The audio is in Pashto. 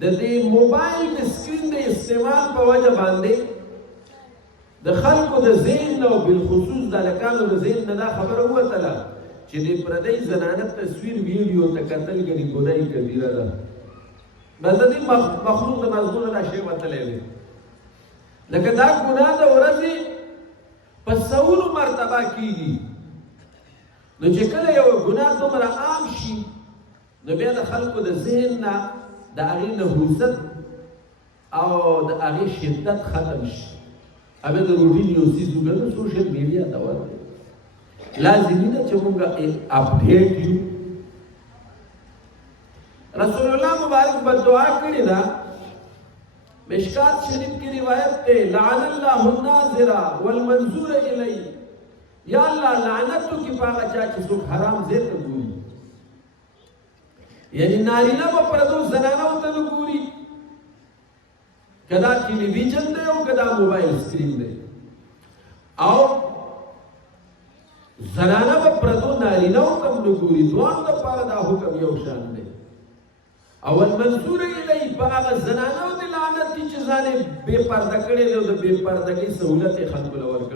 د دې موبایل د سکرین د استعمال په وجه باندې د خلکو د ذهن او بالخصوص د هلکانو د ذهن نه دا خبره ووتله چې د پردۍ زنانه تصویر ویډیو ته کتل ګنې ګناه کبیره ده. بس د دې مخلوق د مضمونه دا شی وتلی دی لکه دا ګناه د ورځې په سوونو مرتبه کېږي. نو چې کله یو ګناه دومره عام شي نو بیا د خلکو د ذهن نه د هغې نحوست او د هغې شدت ختم شي. هغه د روټین یو څیز وګڼو سوشل میډیا ته ورته لازمي ده چې موږ اپډیټ یو. رسول الله مبارک بدعا کړې ده، مشکات شریف کی روایت ته لعن الله الناظر والمنظور الی، یا الله لعنت کی پاغه چا چې څوک حرام ځای ته ګوري، یعنی نارینه په پردو زنانه ته ګوري، کدا ټلویزیون دی او کدا موبایل سکرین دی، او زنانه په پردو نارینه ته ګوري، دوه د پاره دا حکم یو شان دی. او المنظور الی په هغه زنانه د لعنت چې ځانې بې پرده کړې دی او د بې پردګۍ سهولت یې خلکو له ورکړی.